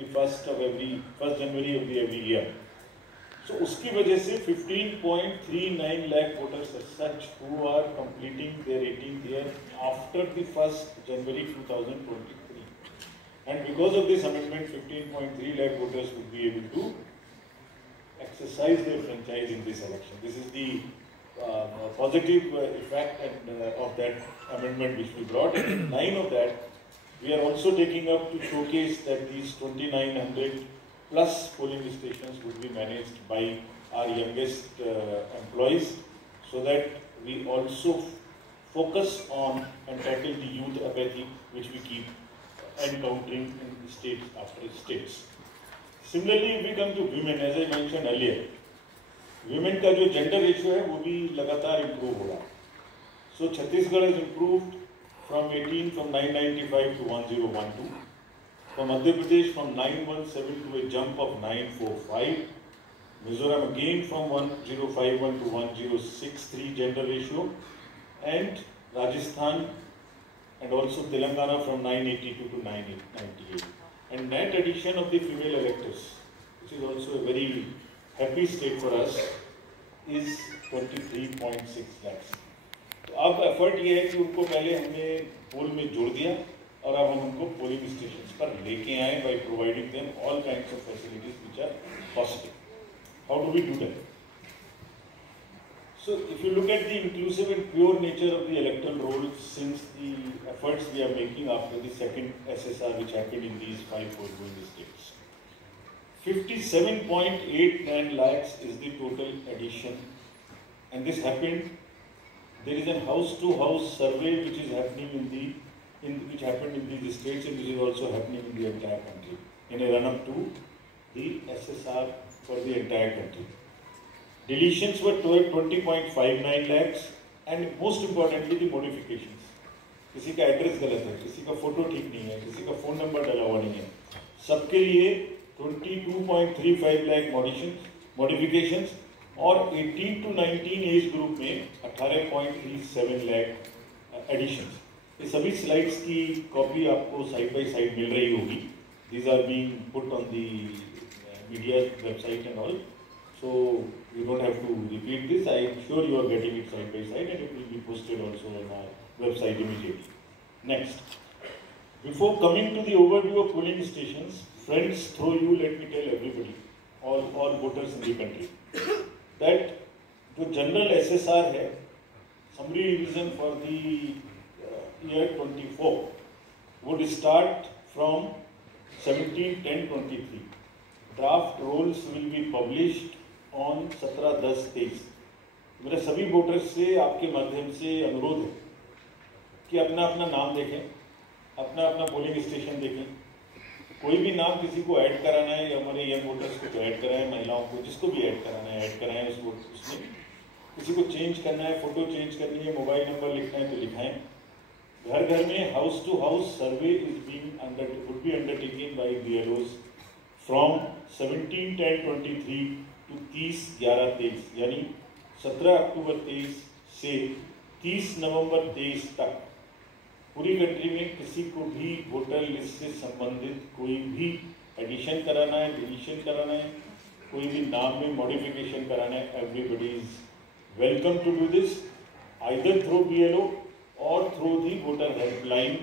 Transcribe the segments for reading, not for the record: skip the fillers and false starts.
the first January of the every year. So उसकी वजह से 15.39 lakh voters as such who are completing their 18th year after the 1st January 2023. And because of this amendment, 15.3 lakh voters would be able to exercise their franchise in this election. This is the positive effect of that amendment which we brought. And in line of that, we are also taking up to showcase that these 2,900 plus polling stations would be managed by our youngest employees, so that we also focus on and tackle the youth apathy which we keep encountering in states after states. Similarly, if we come to women, as I mentioned earlier, women का जो gender ratio है वो भी लगातार improve हो रहा है. So Chhattisgarh has improved from 995 to 1012. For Madhya Pradesh from 917 to a jump of 945. Mizoram again from 1051 to 1063 gender ratio. And Rajasthan and also Telangana from 982 to 998. And net addition of the female electors, which is also a very happy state for us, is 23.6 lakhs. तो अब एफर्ट ये है कि उनको पहले हमने पोल में जोड़ दिया और अब हम उनको पोलिंग स्टेशंस पर लेके आए by providing them all kinds of facilities which are possible. How do we do that? So if you look at the inclusive and pure nature of the electoral roll since the efforts we are making after the second SSR which happened in these 5 foregoing states, 57.89 lakhs is the total addition, and this happened. There is a house-to-house survey which is happening which happened in these states and which is also happening in the entire country in a run-up to the SSR for the entire country. Deletions were 20.59 lakhs, and most importantly the modifications. किसी का एड्रेस गलत है, किसी का फोटो ठीक नहीं है, किसी का फोन नंबर डाला हुआ नहीं है, सबके लिए 22.35 लाख मॉडिफिकेशंस और 18 to 19 एज ग्रुप में 18.37 लाख एडिशंस. ये सभी स्लाइड्स की कॉपी आपको साइड बाय साइड मिल रही होगी. These are being put on the media website and all, so you don't have to repeat this. I am sure you are getting it side by side, and it will be posted also on our website immediately. Next, before coming to the overview of polling stations, friends, through you, let me tell everybody, all voters in the country, that the general SSR है, summary revision for the year 24 would start from 17/10/23. Draft rolls will be published on 17/10/23. मेरे सभी वोटर्स से आपके माध्यम से अनुरोध है कि अपना अपना नाम देखें, अपना अपना पोलिंग स्टेशन देखें. कोई भी नाम किसी को ऐड कराना है या हमारे यंग वोटर्स को तो ऐड कराएं, महिलाओं को जिसको भी ऐड कराना है ऐड कराएं उसमें. किसी को चेंज करना है, फोटो चेंज करनी है, मोबाइल नंबर लिखना है तो लिखाएं. घर घर में house to house survey would be undertaken by BLOs from 17/10/23 to 30/11/23, यानी 17 अक्टूबर 23 से 30 नवंबर 23 तक पूरी कंट्री में किसी को भी वोटर लिस्ट से संबंधित कोई भी एडिशन कराना है, डिलीशन कराना है, कोई भी नाम में मॉडिफिकेशन कराना है, everybody is welcome to do this either through BLO or through the voter helpline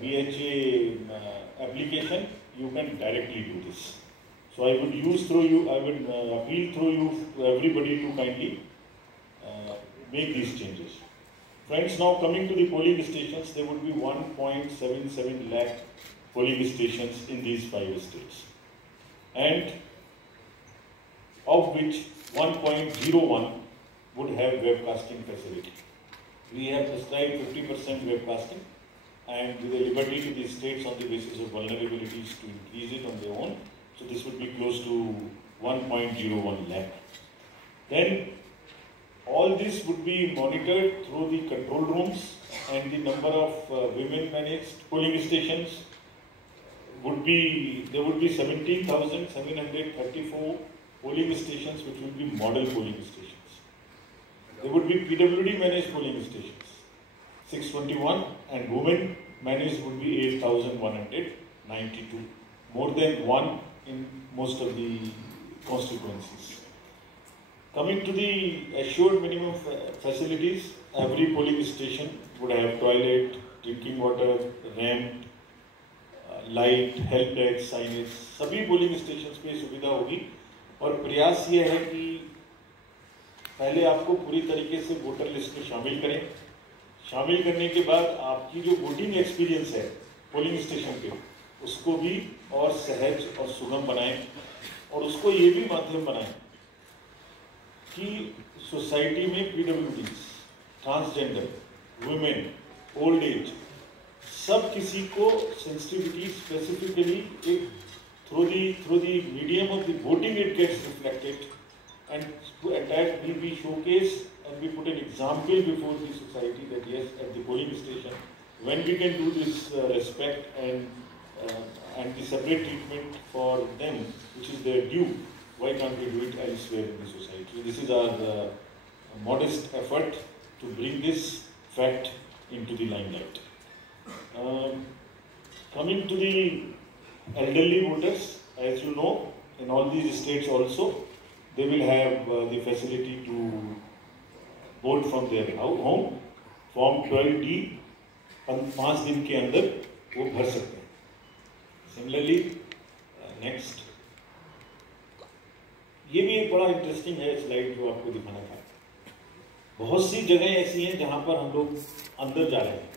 BHA application. You can directly do this. So I would appeal through you to everybody to kindly make these changes. Friends, now coming to the polling stations, there would be 1.77 lakh polling stations in these 5 states, and of which 1.01 would have webcasting facility. We have prescribed 50% webcasting, and with the liberty to the states on the basis of vulnerabilities to increase it on their own. So this would be close to 1.01 lakh. Then all this would be monitored through the control rooms, and the number of women managed polling stations would be, there would be 17,734 polling stations which would be model polling stations. There would be PWD managed polling stations, 621, and women managed would be 8,192 more than one in most of the constituencies. Coming to the assured minimum facilities, every polling station would have toilet, drinking water, ramp, light, help desk, signage, सभी polling station पे सुविधा होगी। और प्रयास ये है कि पहले आपको पूरी तरीके से वोटर लिस्ट में शामिल करें। शामिल करने के बाद आपकी जो वोटिंग एक्सपीरियंस है पोलिंग स्टेशन पे, उसको भी और सहज और सुगम बनाएं। और उसको ये भी माध्यम बनाएं कि सोसाइटी में PWDs, transgender, women, old age, सब किसी को सेंसिटिविटी स्पेसिफिकली एक through the medium of the voting it gets reflected, and that will be showcased and we put an example before the society that yes, at the polling station when we can do this respect and the separate treatment for them which is their due, why can't we do it elsewhere in the society? This is our modest effort to bring this fact into the limelight. Coming to the elderly voters, as you know, in all these states also they will have the facility to vote from their home. Form 12D 5 दिन के अंदर वो भर सकते हैं। Similarly, next, ये भी एक बड़ा इंटरेस्टिंग है स्लाइड जो आपको दिखाना था। बहुत सी जगह ऐसी हैं जहां पर हम लोग अंदर जा रहे हैं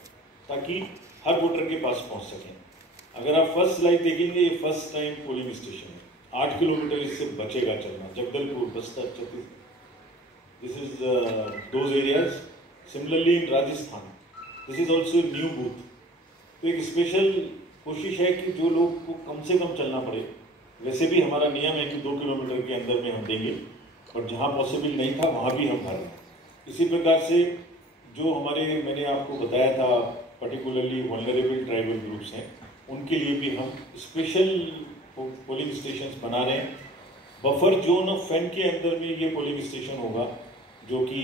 ताकि हर वोटर के पास पहुंच सकें। अगर आप फर्स्ट स्लाइड देखेंगे, ये फर्स्ट टाइम पोलिंग स्टेशन है। 8 किलोमीटर इससे बचेगा चलना, जगदलपुर, बस्तर, Chhattisgarh, this is those areas. Similarly in Rajasthan, this is also new booth. तो एक स्पेशल कोशिश है कि जो लोग को कम से कम चलना पड़े, वैसे भी हमारा नियम है कि 2 किलोमीटर के अंदर में हम देंगे, और जहाँ पॉसिबल नहीं था वहाँ भी हम भर रहे हैं। इसी प्रकार से जो हमारे, मैंने आपको बताया था, पर्टिकुलरली वल्नरेबल ट्राइबल ग्रुप्स हैं, उनके लिए भी हम स्पेशल पोलिंग स्टेशन बना रहे हैं। बफर जोन ऑफ फैन के अंदर में ये पोलिंग स्टेशन होगा, जो कि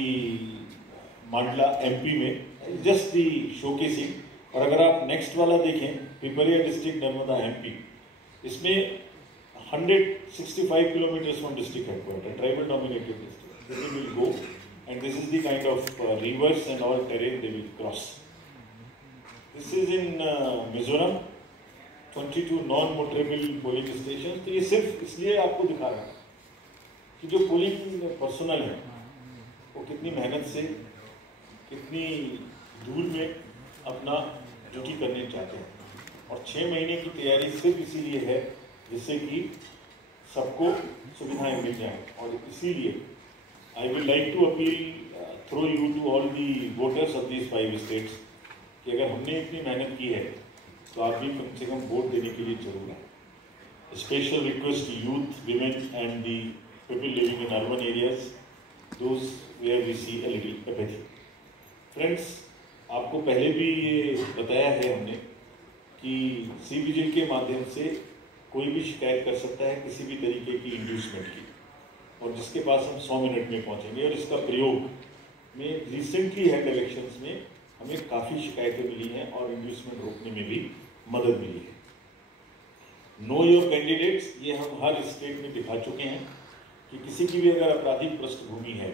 मांडला एमपी में, जस्ट दी शोकेसिंग। और अगर आप नेक्स्ट वाला देखें, पिपरिया डिस्ट्रिक्ट नर्मदा एमपी, इसमें 165 kilometre from district headquarter, tribal dominated district, they will go and this is the kind of rivers and all terrain they will cross. This is in Mizoram, 22 non motorable polling station. तो ये सिर्फ इसलिए आपको दिखा रहा है कि जो पोलिंग पर्सनल है वो कितनी मेहनत से, कितनी दूर में अपना ड्यूटी करने चाहते हैं। और 6 महीने की तैयारी सिर्फ इसीलिए है जिससे कि सबको सुविधाएं मिल जाएं। और इसीलिए I will like to appeal through you to all the voters of these 5 states कि अगर हमने इतनी मेहनत की है तो आप भी कम से कम वोट देने के लिए जरूर है। Special request to youth, women and the people living in urban areas, those where we see a little apathy. Friends, आपको पहले भी ये बताया है हमने कि सी विजिल के माध्यम से कोई भी शिकायत कर सकता है किसी भी तरीके की इंड्यूसमेंट की, और जिसके पास हम 100 मिनट में पहुंचेंगे। और इसका प्रयोग में रिसेंटली हेड इलेक्शंस में हमें काफ़ी शिकायतें मिली हैं और इंड्यूसमेंट रोकने में भी मदद मिली है। नो योर कैंडिडेट्स, ये हम हर स्टेट में दिखा चुके हैं कि किसी की भी अगर आपराधिक पृष्ठभूमि है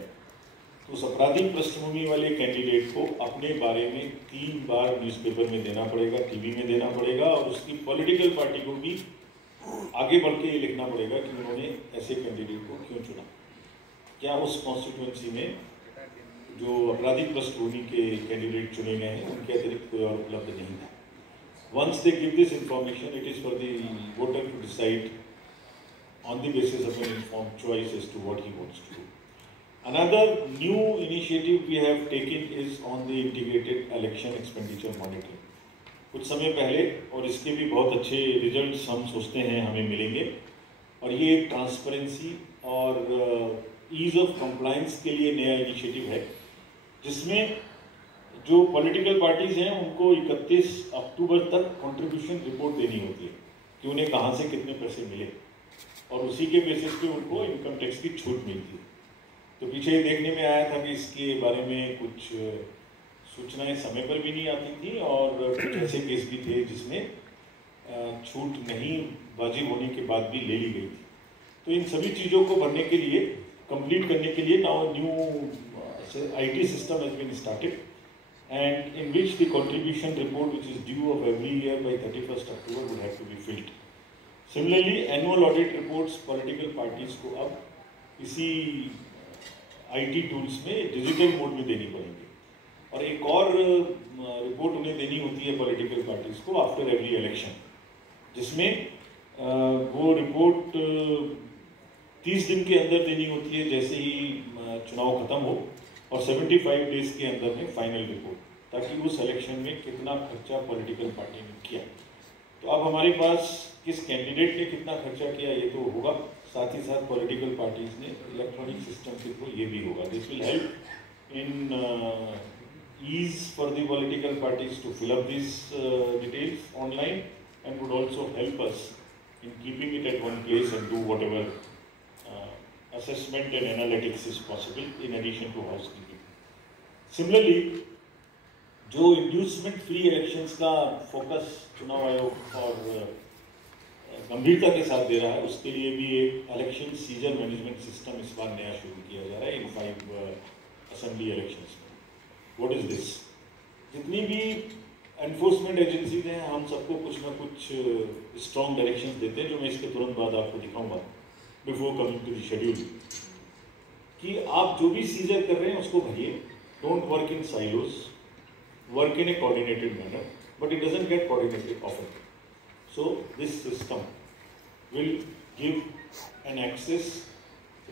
तो उस आपराधिक पृष्ठभूमि वाले कैंडिडेट को अपने बारे में 3 बार न्यूज़पेपर में देना पड़ेगा, टीवी में देना पड़ेगा, और उसकी पॉलिटिकल पार्टी को भी आगे बढ़ के ये लिखना पड़ेगा कि उन्होंने ऐसे कैंडिडेट को क्यों चुना, क्या उस कॉन्स्टिट्यूंसी में जो आपराधिक पृष्ठभूमि के कैंडिडेट चुने गए हैं उनके अतिरिक्त कोई और उपलब्ध नहीं था। Once they give this information, it is for the voter to decide on the basis of an informed choice as to what he wants to do. Another new initiative we have taken is on the integrated election expenditure monitoring. कुछ समय पहले, और इसके भी बहुत अच्छे रिजल्ट्स हम सोचते हैं हमें मिलेंगे, और ये एक ट्रांसपेरेंसी और ईज ऑफ कंप्लायंस के लिए नया इनिशिएटिव है, जिसमें जो पॉलिटिकल पार्टीज हैं उनको 31 अक्टूबर तक कंट्रीब्यूशन रिपोर्ट देनी होती है कि उन्हें कहाँ से कितने पैसे मिले, और उसी के बेसिस पे उनको इनकम टैक्स की छूट मिलती है। तो पीछे ये देखने में आया था कि इसके बारे में कुछ सूचनाएं समय पर भी नहीं आती थी, और कुछ ऐसे केस भी थे जिसमें छूट नहीं वाजिब होने के बाद भी ले ली गई थी। तो इन सभी चीज़ों को भरने के लिए, कंप्लीट करने के लिए now new IT system has been started, and in which the contribution report, which is due of every year by 31st October, would have to be filled. Similarly, annual audit reports political parties को अब इसी IT tools में digital mode में देनी पड़ेंगी, और एक और रिपोर्ट उन्हें देनी होती है पॉलिटिकल पार्टीज को आफ्टर एवरी इलेक्शन, जिसमें वो रिपोर्ट 30 दिन के अंदर देनी होती है जैसे ही चुनाव खत्म हो, और 75 डेज के अंदर में फाइनल रिपोर्ट, ताकि उस इलेक्शन में कितना खर्चा पॉलिटिकल पार्टी ने किया। तो अब हमारे पास किस कैंडिडेट ने कितना खर्चा किया ये तो होगा, साथ ही साथ पॉलिटिकल पार्टीज ने इलेक्ट्रॉनिक सिस्टम के थ्रू ये भी होगा। This will help in ease for the political parties to fill up these details online, and would also help us in keeping it at one place and do whatever assessment and analytics is possible in addition to housekeeping. Similarly, जो inducement free elections का फोकस चुनाव आयोग और गंभीरता के साथ दे रहा है, उसके लिए भी एक इलेक्शन सीजन मैनेजमेंट सिस्टम इस बार नया शुरू किया जा रहा है इन 5 असेंबली इलेक्शंस में। What is this? जितनी भी एनफोर्समेंट एजेंसीज हैं, हम सबको कुछ ना कुछ स्ट्रॉन्ग डायरेक्शंस देते हैं, जो मैं इसके तुरंत बाद आपको दिखाऊंगा before coming to the schedule, कि आप जो भी सीजर कर रहे हैं उसको भरिए, don't work in silos, work in a coordinated manner, but it doesn't get coordinated often. So this system will give an access,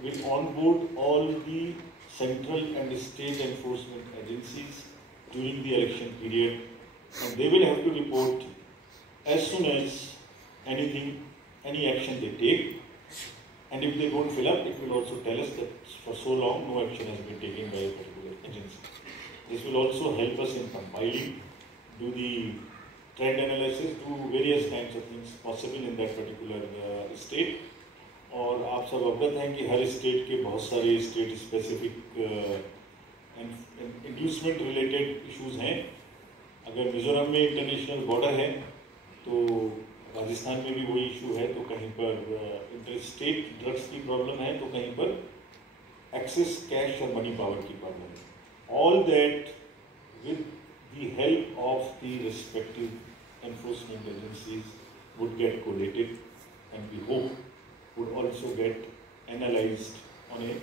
will onboard all the central and state enforcement agencies during the election period, and they will have to report as soon as any action they take, and if they don't fill up, it will also tell us that for so long no action has been taken by a particular agency. This will also help us in compiling, do the trend analysis, do various kinds of things possible in that particular state. और आप सब अवगत हैं कि हर स्टेट के बहुत सारे state specific inducement related issues हैं। अगर मिजोरम में इंटरनेशनल बॉर्डर है तो राजस्थान में भी वही इशू है, तो कहीं पर इंटर स्टेट ड्रग्स की प्रॉब्लम है, तो कहीं पर एक्सेस कैश और मनी पावर की प्रॉब्लम है। All that with the help of the respective enforcement agencies would get collated, and we hope would also get analyzed on a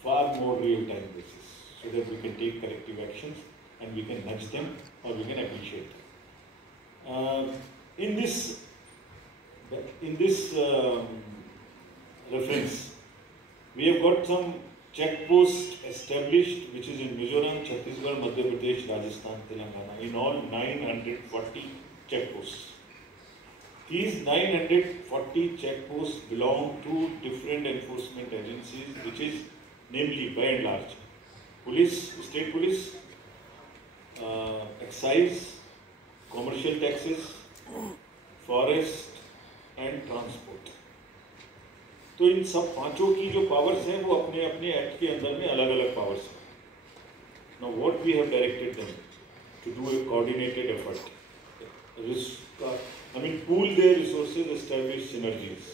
far more real-time basis, so that we can take corrective actions and we can nudge them or we can appreciate them. In this reference, we have got some checkposts established, which is in Mizoram, Chhattisgarh, Madhya Pradesh, Rajasthan, Telangana. In all, 940 checkposts. These 940 checkposts belong to different enforcement agencies, which is namely, by and large, police, state police, excise, commercial taxes, forest and transport. तो इन सब पांचों की जो पावर्स हैं वो अपने अपने एक्ट के अंदर में अलग अलग पावर्स हैं। Now what we have directed them to do a coordinated effort, pool their resources, establish synergies.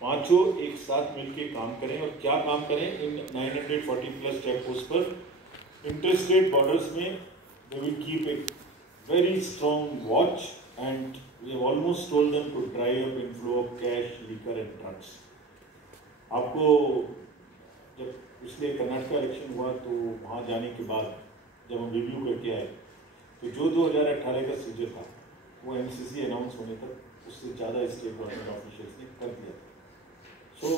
पांचों एक साथ मिलके काम करें, और क्या काम करें इन 940 प्लस चेकपोस्ट पर? इंटरस्टेट बॉर्डर्स में they will keep a very strong watch, and we have almost told them to drive up inflow of cash, liquor and drugs. आपको जब पिछले कर्नाटका इलेक्शन हुआ तो वहाँ जाने के बाद जब हम रिव्यू करके आए, तो जो 2018 का सीजर था वो MCC अनाउंस होने तक उससे ज़्यादा स्टेट गवर्नमेंट ऑफिशियल्स ने कर दिया था। So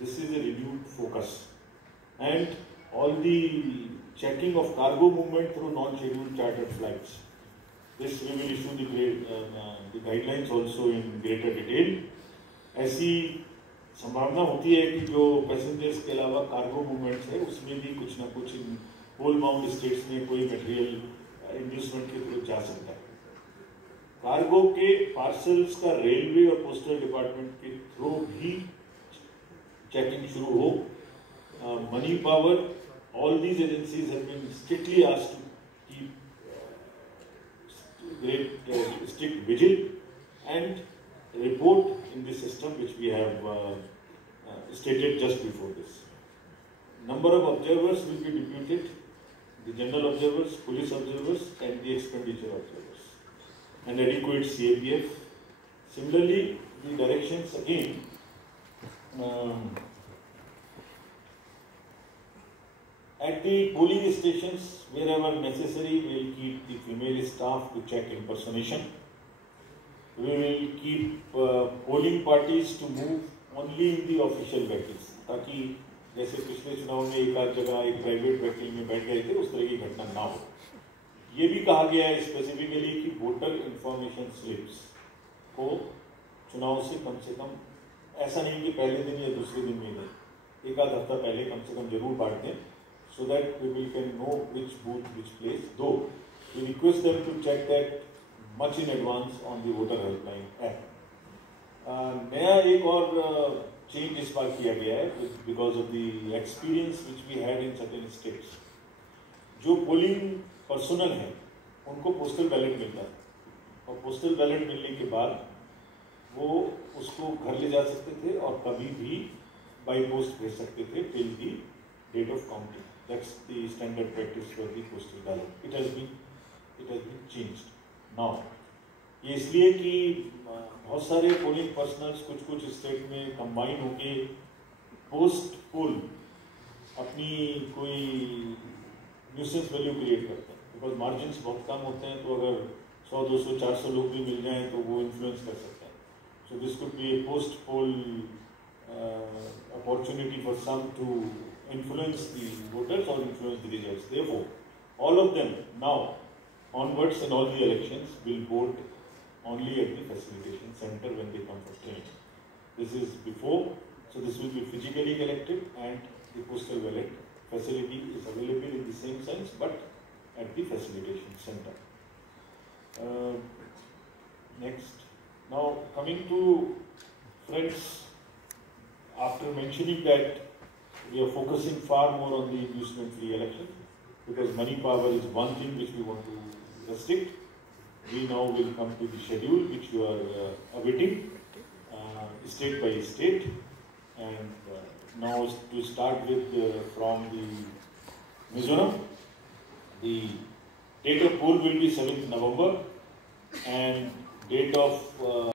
this is a reviewed focus, and all the checking of cargo movement through non scheduled chartered flights, this we will issue the guidelines also in greater detail. ऐसी संभावना होती है कि जो पैसेंजर्स के अलावा कार्गो मूवमेंट्स है उसमें भी कुछ ना कुछ इन होल बाउंड स्टेट्स में कोई मटेरियल इंड्यूसमेंट के थ्रू जा सकता है। कार्गो के पार्सल्स का रेलवे और पोस्टल डिपार्टमेंट के थ्रू भी चेकिंग शुरू हो। Money power, all these agencies have been strictly asked to keep strict vigil, and report in the system which we have stated just before this. Number of observers will be deputed, the general observers, police observers and the expenditure observers, and adequate CAPF. Similarly, the directions again at the polling stations, wherever necessary, we will keep the female staff to check impersonation. We will keep polling parties to move only in the official vehicles, ताकि जैसे पिछले चुनाव में एक आध जगह एक private vehicle में बैठ गए थे, उस तरह की घटना ना हो। ये भी कहा गया है स्पेसिफिकली कि वोटर इंफॉर्मेशन स्लिप्स को चुनाव से कम ऐसा नहीं कि पहले दिन या दूसरे दिन में दें, एक आध हफ्ता पहले कम से कम जरूर बांट दें, so that people can know which booth, which place. Though we request them to check that much in advance on the voter helpline app. नया एक और चेंज इस बार किया गया है because of the experience which we had in certain states. जो polling personal है उनको पोस्टल बैलेट मिलता है और पोस्टल बैलेट मिलने के बाद वो उसको घर ले जा सकते थे और कभी भी बाई पोस्ट भेज सकते थे till the date of counting. That's the standard practice for the postal ballot. It has been changed now. ये इसलिए कि बहुत सारे पोलिंग पर्सनल्स कुछ स्टेट में कंबाइन होके पोस्ट पोल अपनी कोई न्यूसेंस वैल्यू क्रिएट करते हैं, बिकॉज मार्जिन्स बहुत कम होते हैं, तो अगर 100, 200, 400 लोग भी मिल जाएं तो वो इन्फ्लुएंस कर सकते हैं. So this could be A पोस्ट pole opportunity for some to influence the voters or influence the results. Therefore, all of them now onwards in all the elections will vote only at the facilitation center when they come for training. This is before, so this will be physically collected and the postal ballot facility is available in the same sense but at the facilitation center. Next, now coming to friends, after mentioning that we are focusing far more on the inducement-free election because money power is one thing which we want to restrict. We now will come to the schedule which you are awaiting state by state, and now to start with from the Mizoram, the date of poll will be 7th November and date of